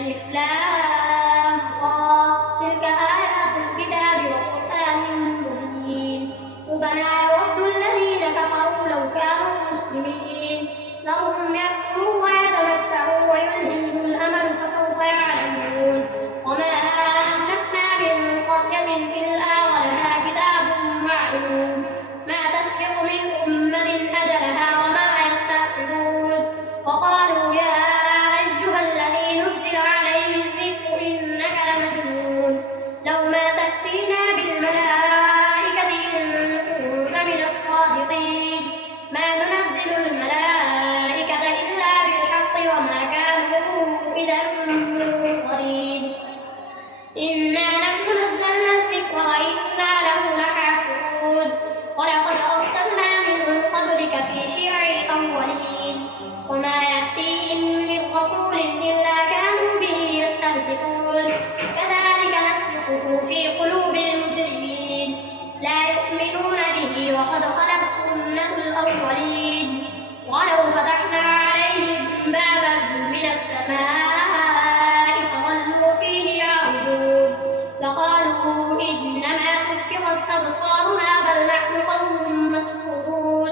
ألف لام را تلك آيات الكتاب وقرآن مبين ربما يود الذين كفروا لو كانوا مسلمين ذرهم يأكلوا ويتمتعوا ويلههم الأمل فسوف يعلمون وما أهلكنا من قرية إلا ولها كتاب معلوم ما تسبق من أمة أجلها وما يستأخرون وقالوا يا أيها الذي نزل عليه الذكر إنك لمجنون لو ما تأتينا بالملائكة إن كنت من الصادقين ما ننزل الملائكة إلا بالحق وما كانوا إذا منظرين إنا نحن نزلنا الذكر وإنا له لحافظون ولقد أرسلنا من قبلك في شيع الأولين وما يأتيهم من رسول إلا كانوا به يستهزئون كذلك نسلكه في قلوب المجرمين لا يؤمنون به وقد خلت سنة الأولين ولو فتحنا عليهم بابا من السماء فظلوا فيه يعرجون لقالوا إنما سكرت أبصارنا بل نحن قوم مسحورون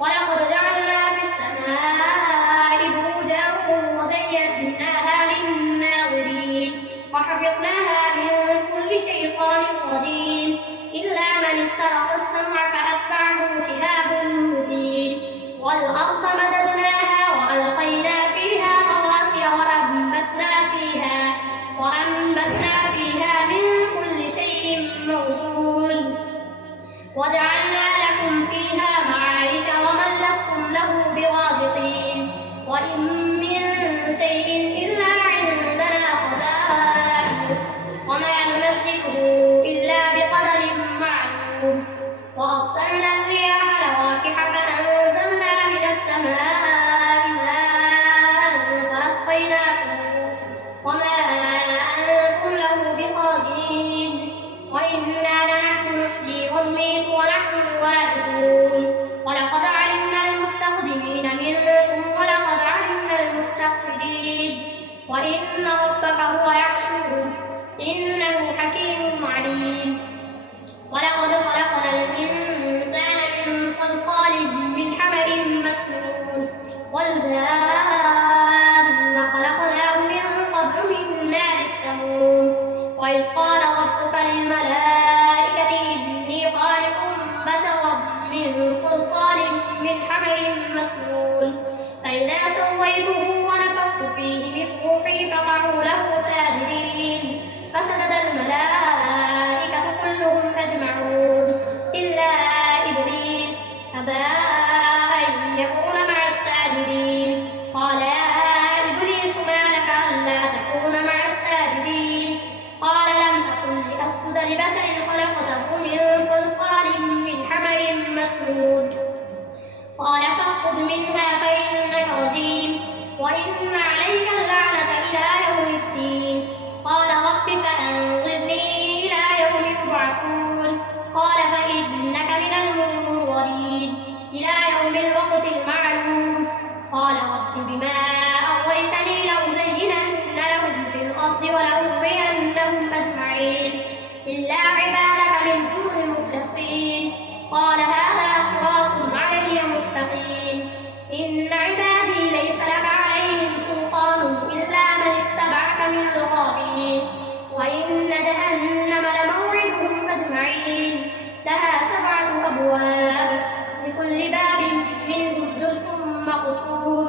ولقد جعلنا في السماء بروجا وزيناها للناظرين وحفظناها من كل شيطان رجيم إلا من استرق السمع فأتبعه شهاب مبين والأرض مددناها وألقينا فيها رواسي وأنبتنا فيها من كل شيء موزون وجعلنا لكم فيها معايش ومن لستم له برازقين وإن من شيء إلا عندنا خزائنه وما ننزله إلا بقدر معلوم وأرسلنا الرياح لواقح فأنزلنا من السماء ماء فأسقيناكم وما أنتم له بخازنين وإنا لنحن نحيي ونميت ونحن الوارثون ولقد علمنا المستقدمين منكم ولقد علمنا المستغفرين وإن ربك هو يحشرهم إنه حكيم عليم ولقد خلقنا الإنسان من صلصال من حمأ مسنون والجان خلقناه من قبل من نار السموم وإذ قال ربك للملائكة إني خالق بشرا من صلصال من حمأ مسنون فإذا سويته ونفخت فيه من روحي فقعوا له ساجدين فسجد الملائكة كلهم أجمعون إلا إبليس أبى أن يكون مع الساجدين قال يا إبليس ما لك ألا تكون مع الساجدين قال لم أكن لأسجد لبشر خلقته من صلصال من حمأ مسنون قال فاخرج منها فإنك رجيم وإن عليك اللعنة إلى يوم الدين قال رب فأنظرني إلى يوم يبعثون قال فإنك من المنظرين إلى يوم الوقت المعلوم قال رب بما أغويتني لأزينن لهم في الأرض ولأغوينهم أجمعين إلا عبادك منهم المخلصين قال هذا صراط علي مستقيم إن عبادي ليس لك عليهم سلطان إلا من اتبعك من الغاوين وإن جهنم لموعدهم أجمعين لها 7 أبواب لكل باب منهم جزء مقسوم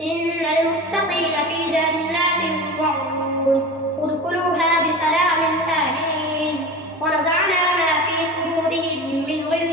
إن المتقين في جنات وعيون ادخلوها بسلام آمنين ونزعنا ما في صدورهم من غل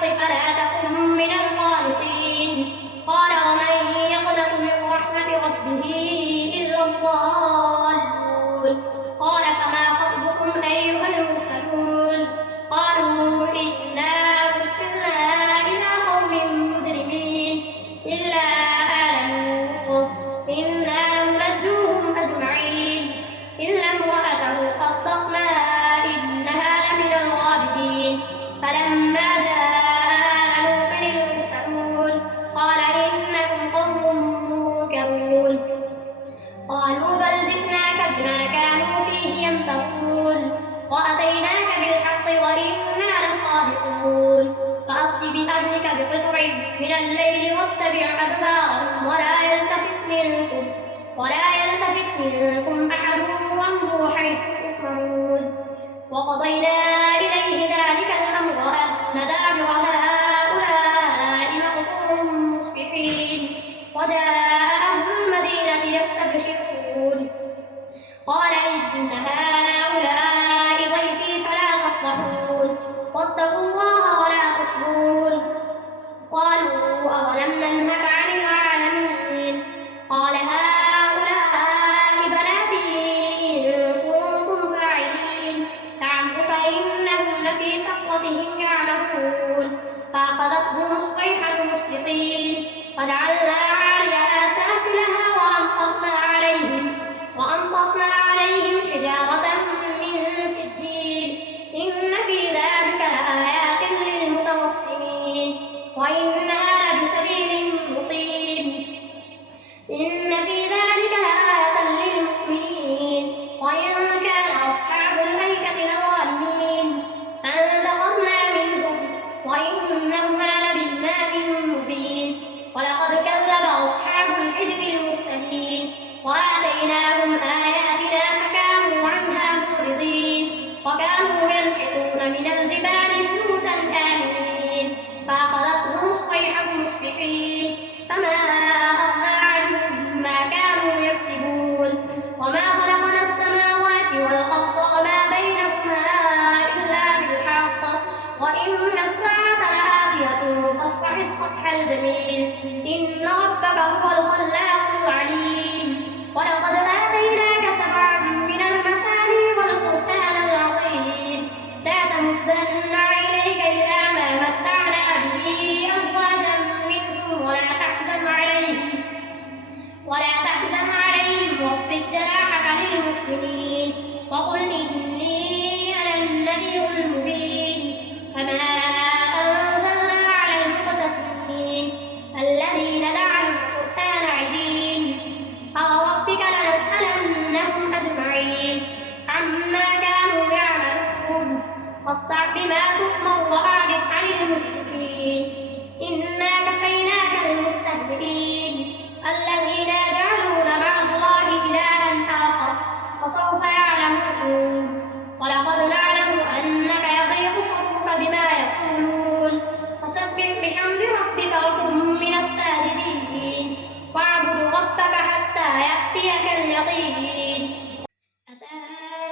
بالحق فلا تكن من القانطين. قال ومن يقنط من رحمة ربه إلا الضالون. قال فما خطبكم أيها المرسلون؟ قالوا إنا أرسلنا إلى قوم مجرمين إلا آل لوط إنا لننجوهم أجمعين إلا امرأته قدرنا إنها لمن الغابرين. فلما جاء آل لوط المرسلون قال إنكم قوم منكرون. قالوا بل جئناك بما كانوا فيه يمترون وأتيناك بالحق وإنا لصادقون. فأسر بأهلك بقطع من الليل واتبع أدبارهم ولا يلتفت منكم أحد وامضوا حيث تؤمرون. وقضينا إليه ذلك الأمر أن دابر هؤلاء مقطوع مصبحين. وجاء أهل المدينة يستبشرون قال إن هؤلاء ضيفي فلا تفضحون واتقوا الله ولا تخزون. قالوا أولم ننهك عن العالمين؟ قال هؤلاء بناتي إن كنتم فاعلين. لعمرك إنهم لفي سقطهم يعمهون. فأخذتهم الصيحة مشرقين فجعلنا عاليها سافلها وأمطرنا عليهم حجارة من سجيل. إن في ذلك لآيات للمتوسمين وإنها لبسبيل مقيم. إن في ذلك لآية للمؤمنين وإن كان أصحاب الأيكة لظالمين فانتقمنا منهم وإنهما لبإمام مبين. ولقد كذب أصحاب الحجر المرسلين وآتيناهم آياتنا فكانوا عنها معرضين. وكانوا ينحتون من الجبال بيوتا آمنين فأخذتهم الصيحة مصبحين فما أغنى عنهم ما كانوا يكسبون. وما خلقنا السماوات والأرض وما بينهما إلا بالحق وإن الساعة لآتية فاصفح الصفح الجميل. إن ربك هو الخلاق العليم. ولقد آتيناك سبعا من المثاني والقرآن العظيم. لا تمدن عينيك إلى ما متعنا به أزواجا منهم ولا تحزن عليهم واخفض جناحك للمؤمنين وقل إني أنا النذير المبين. فما أنزلنا على المقتسمين الذين جعلوا القرآن عدين. فوربك لنسألنهم أجمعين عما كانوا يعملون. فاصدع بما تؤمر وأعرض عن المشركين. إنا كفيناك المستهزئين الذين يجعلون مع الله إلها آخر فسوف يعلمون. ولقد نعلم أنك يضيق صدرك بما يقولون فسبح بحمد ربك وكن من الساجدين. واعبد ربك حتى يأتيك اليقين. أتى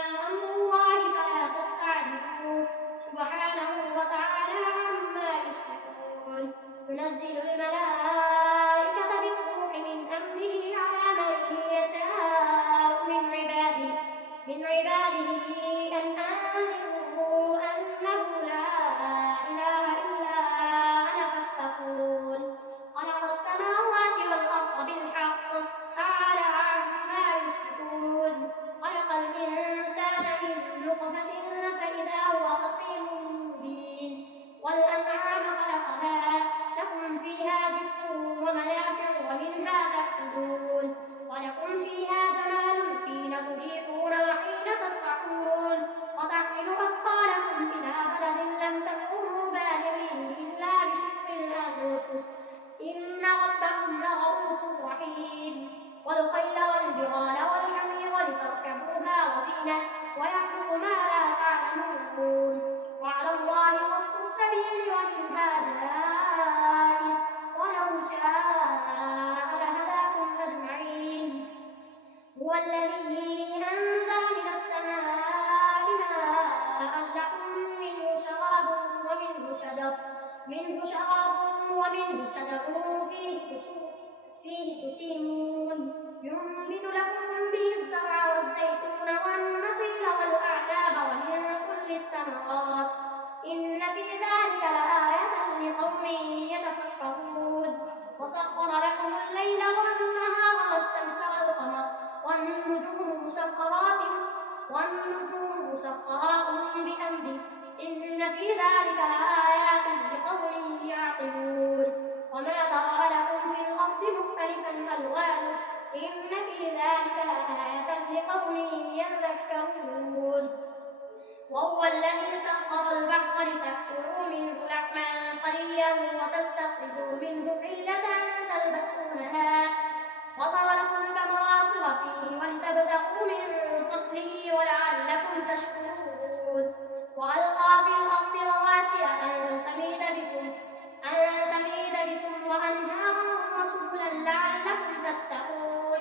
أمر الله فلا تستعجلوه سبحانه وتعالى عما يشركون. ينزل الملائكة بالروح من أمره على من يشاء من عباده أن أنذروا أنه لا إله إلا أنا فاتقون. خلق السماوات والأرض بالحق تعالى عما يشركون. خلق الإنسان من نطفة فإذا هو خصيم مبين. والأنعام خلقها لكم فيها دفء ومنافع ومنها تأكلون ولكم فيها جمال حين تريحون وحين تسرحون وتحمل أثقالكم إلى بلد لم تكونوا بالغين إلا بشق الأنفس إن ربكم لرؤوف رحيم. والخيل والبغال والحمير لتركبوها وزينة ويخلق ما لا تعلمون. وعلى الله قصد السبيل ومنها جائر ولو شاء لهداكم أجمعين. هو الذي أنزل من السماء ماء لكم منه شراب ومنه منه شراب ومنه شجر فيه تسيمون ينبت لكم به الزرع والزيتون والنخيل والأعناب ومن كل الثمرات إن في ذلك لآية لقوم يتفكرون وسخر لكم الليل والنهار والشمس والقمر والنجوم مسخرات بأمره إن في ذلك لآيات لقوم يعقلون وما ذرأ لكم في الأرض مختلفا ألوانه إن في ذلك لآية لقوم يذكرون وهو الذي سخر البحر لتأكلوا منه لحما طريا وتستخرجوا منه حلة تلبسونها وترى الفلك مواخر فيه ولتبتغوا من فضله ولعلكم تشكرون وألقى في الأرض رواسي أن تميد بكم وأنهارا وسبلا لعلكم تتقون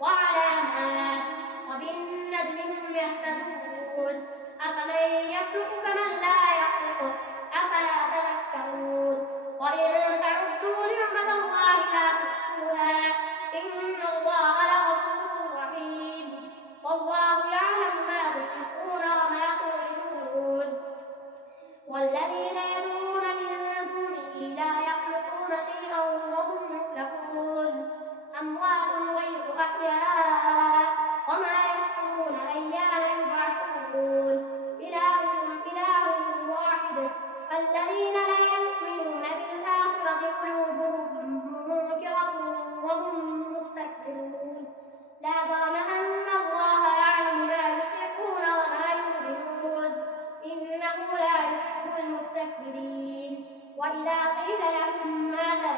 وعلامات وبالنجم هم يهتدون أفمن يخلق كمن لا يخلق أفلا تذكرون وإن تعدوا نعمة الله لا تحصوها إن الله لغفور رحيم والله يعلم ما تسرون وما تعلنون والذين يدعون من دونه لا يخلقون شيئا وهم يخلقون أموات غير أحياء وما يشعرون أيان يبعثون إلهكم إله واحد فالذين لا يؤمنون بالآخرة قلوبهم منكرة وهم مستكبرون لا جرم أن الله يعلم ما يسرون وما يعلنون إنه لا يحب المستكبرين وإذا قيل لهم ماذا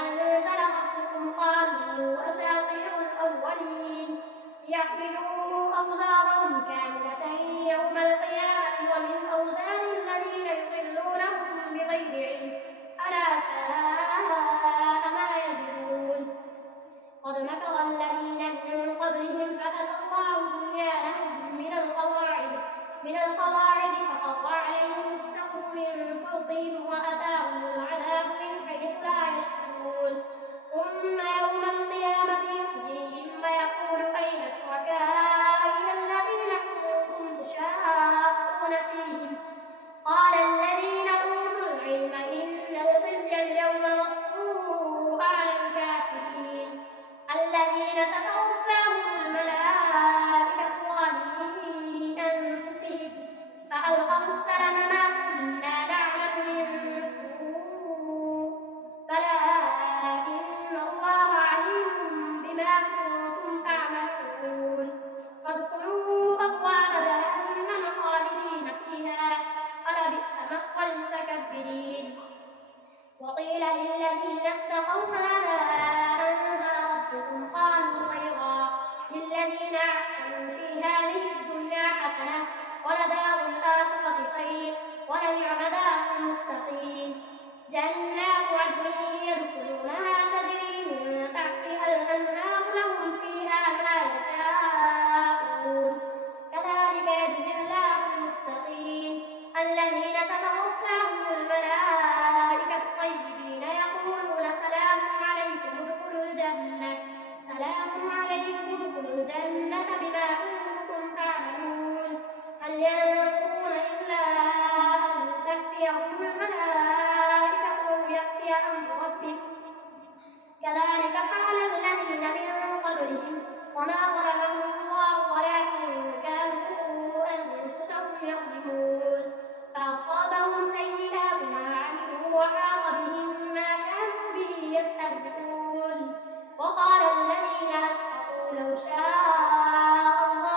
أنزل ربكم قالوا أساطير الأولين ليحملوا أوزارهم كاملة يوم القيامة ومن أوزار الذين يضلونهم بغير علم ألا ساء ما يزرون قد مكر الذين من قبلهم فأتى الله بنيانهم من القواعد فخر عليهم السقف من فوقهم وأتاهم العذاب من حيث لا يشعرون ثم يوم القيامة يخزيهم ويقول أين شركائي الذين كنتم تشاقون فيهم قال الذين أوتوا العلم إن الخزي اليوم والسوء على الكافرين الذين تتوفاهم الملائكة ظالمي أنفسهم فألقوا السلم ما كنا نعمل من سوء بلى إن الله عليم بما كنتم تعملون فادخلوا أبواب جهنم خالدين فيها ولبئس مثوى المتكبرين وقيل للذين اتقوا ماذا أنزل ربكم قالوا خيرا للذين أحسنوا في هذه الدنيا حسنة ولدار الآخرة خير ولنعم دار المتقين جنات عدن يدخلونها تجري من تحتها الأنهار لهم فيها ما يشاءون كذلك يجزي الله المتقين الذين تتوفاهم الملائكة طيبين يقولون سلام عليكم ادخلوا الجنة بما كنتم تعملون هل ينظرون إلا أن تأتيهم الملائكة أو يأتي أمر ربك كذلك فعل الذين من قبلهم وما ظلمهم الله ولكن كانوا أنفسهم يظلمون فأصابهم سيئات ما عملوا وحاق بهم ما كانوا به يستهزئون وقال الذين أشركوا لو شاء الله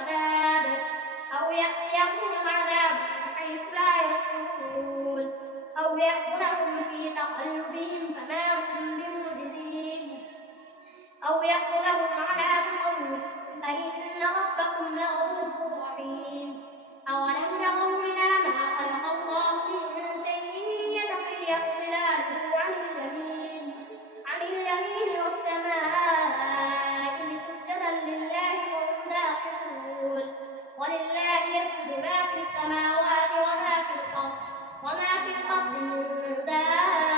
العذاب من حيث لا يشعرون أو يأخذهم في تقلبهم فما هم بمعجزين أو يأخذهم على تخوف فإن ربكم لرؤوف رحيم أولم يروا إلى ما خلق الله من شيء يتخير ظلاله عن اليمين والشمائل سجدا لله وهم داخلون ولله يسجد ما في السماوات وما في الأرض من دابة